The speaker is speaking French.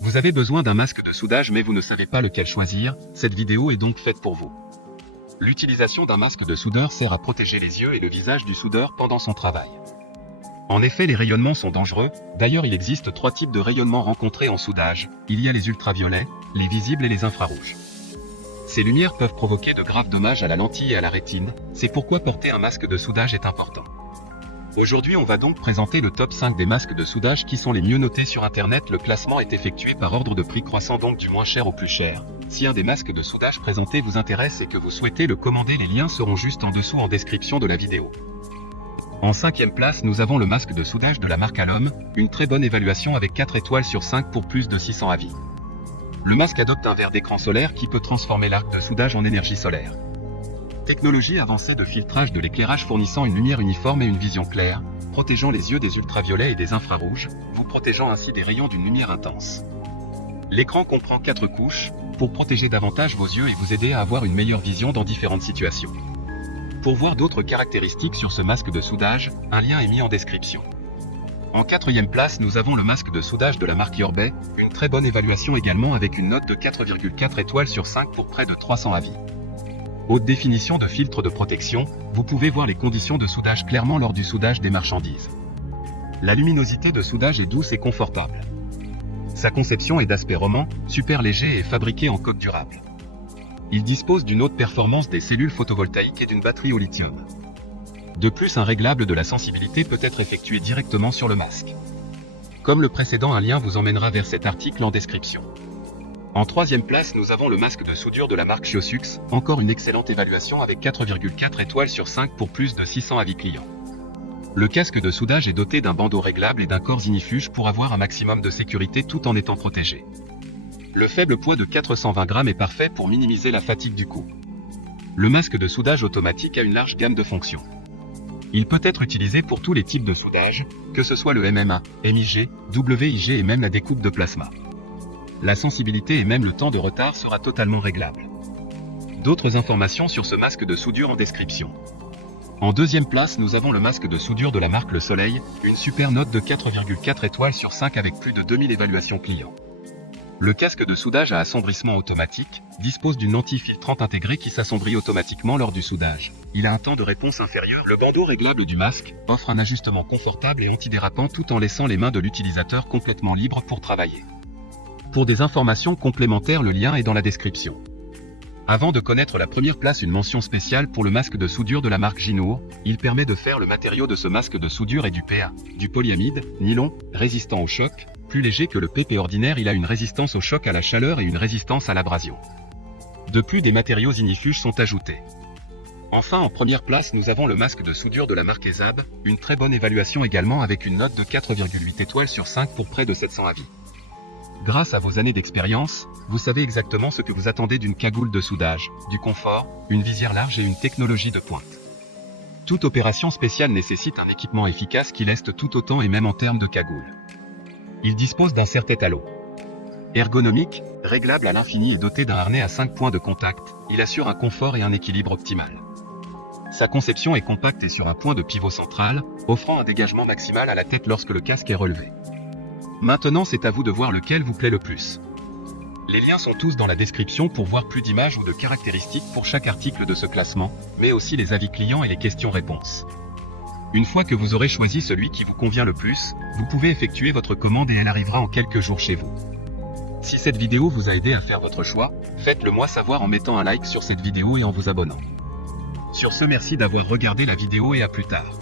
Vous avez besoin d'un masque de soudage mais vous ne savez pas lequel choisir, cette vidéo est donc faite pour vous. L'utilisation d'un masque de soudeur sert à protéger les yeux et le visage du soudeur pendant son travail. En effet, les rayonnements sont dangereux, d'ailleurs il existe 3 types de rayonnements rencontrés en soudage, il y a les ultraviolets, les visibles et les infrarouges. Ces lumières peuvent provoquer de graves dommages à la lentille et à la rétine, c'est pourquoi porter un masque de soudage est important. Aujourd'hui on va donc présenter le top 5 des masques de soudage qui sont les mieux notés sur internet. Le classement est effectué par ordre de prix croissant, donc du moins cher au plus cher. Si un des masques de soudage présentés vous intéresse et que vous souhaitez le commander, les liens seront juste en dessous en description de la vidéo. En 5e place, nous avons le masque de soudage de la marque Alom, une très bonne évaluation avec 4 étoiles sur 5 pour plus de 600 avis. Le masque adopte un verre d'écran solaire qui peut transformer l'arc de soudage en énergie solaire. Technologie avancée de filtrage de l'éclairage fournissant une lumière uniforme et une vision claire, protégeant les yeux des ultraviolets et des infrarouges, vous protégeant ainsi des rayons d'une lumière intense. L'écran comprend 4 couches, pour protéger davantage vos yeux et vous aider à avoir une meilleure vision dans différentes situations. Pour voir d'autres caractéristiques sur ce masque de soudage, un lien est mis en description. En 4e place, nous avons le masque de soudage de la marque Yorbay, une très bonne évaluation également avec une note de 4,4 étoiles sur 5 pour près de 300 avis. Haute définition de filtre de protection, vous pouvez voir les conditions de soudage clairement lors du soudage des marchandises. La luminosité de soudage est douce et confortable. Sa conception est d'aspect roman, super léger et fabriqué en coque durable. Il dispose d'une haute performance des cellules photovoltaïques et d'une batterie au lithium. De plus, un réglable de la sensibilité peut être effectué directement sur le masque. Comme le précédent, un lien vous emmènera vers cet article en description. En 3e place, nous avons le masque de soudure de la marque Chiosux, encore une excellente évaluation avec 4,4 étoiles sur 5 pour plus de 600 avis clients. Le casque de soudage est doté d'un bandeau réglable et d'un corps ignifuge pour avoir un maximum de sécurité tout en étant protégé. Le faible poids de 420 grammes est parfait pour minimiser la fatigue du cou. Le masque de soudage automatique a une large gamme de fonctions. Il peut être utilisé pour tous les types de soudage, que ce soit le MMA, MIG, WIG et même la découpe de plasma. La sensibilité et même le temps de retard sera totalement réglable. D'autres informations sur ce masque de soudure en description. En 2e place, nous avons le masque de soudure de la marque Le Soleil, une super note de 4,4 étoiles sur 5 avec plus de 2000 évaluations clients. Le casque de soudage à assombrissement automatique dispose d'une lentille filtrante intégrée qui s'assombrit automatiquement lors du soudage. Il a un temps de réponse inférieur. Le bandeau réglable du masque offre un ajustement confortable et antidérapant tout en laissant les mains de l'utilisateur complètement libres pour travailler. Pour des informations complémentaires, le lien est dans la description. Avant de connaître la première place, une mention spéciale pour le masque de soudure de la marque Ginour. Il permet de faire le matériau de ce masque de soudure est du PA, du polyamide, nylon, résistant au choc. Plus léger que le PP ordinaire, il a une résistance au choc, à la chaleur et une résistance à l'abrasion. De plus, des matériaux ignifuges sont ajoutés. Enfin, en première place, nous avons le masque de soudure de la marque Ezab, une très bonne évaluation également avec une note de 4,8 étoiles sur 5 pour près de 700 avis. Grâce à vos années d'expérience, vous savez exactement ce que vous attendez d'une cagoule de soudage, du confort, une visière large et une technologie de pointe. Toute opération spéciale nécessite un équipement efficace qui l'est tout autant et même en termes de cagoule. Il dispose d'un serre-tête à l'eau. Ergonomique, réglable à l'infini et doté d'un harnais à 5 points de contact, il assure un confort et un équilibre optimal. Sa conception est compacte et sur un point de pivot central, offrant un dégagement maximal à la tête lorsque le casque est relevé. Maintenant, c'est à vous de voir lequel vous plaît le plus. Les liens sont tous dans la description pour voir plus d'images ou de caractéristiques pour chaque article de ce classement, mais aussi les avis clients et les questions-réponses. Une fois que vous aurez choisi celui qui vous convient le plus, vous pouvez effectuer votre commande et elle arrivera en quelques jours chez vous. Si cette vidéo vous a aidé à faire votre choix, faites-le moi savoir en mettant un like sur cette vidéo et en vous abonnant. Sur ce, merci d'avoir regardé la vidéo et à plus tard.